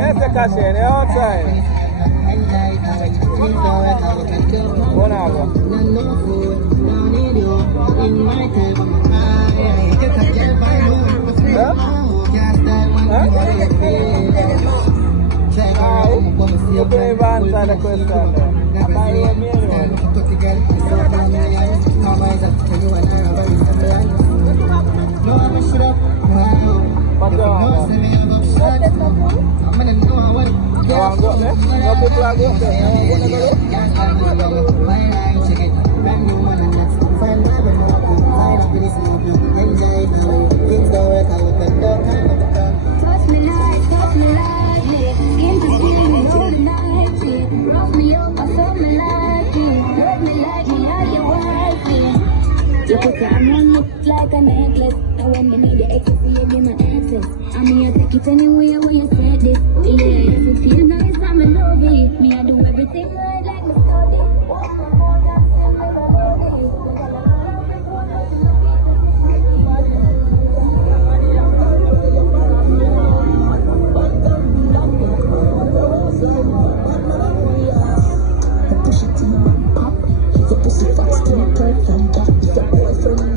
Este cachene outside. Buonato. Io poi avanza da questa. Ma io like a necklace. And when you need the ecstasy, you give me access. I'm here to take it anywhere when you said this. Yeah, if it feel nice, I'm in love it. Me, I do everything right like my study. Push it to the pop. The pussy fast to the perfect. Your boyfriend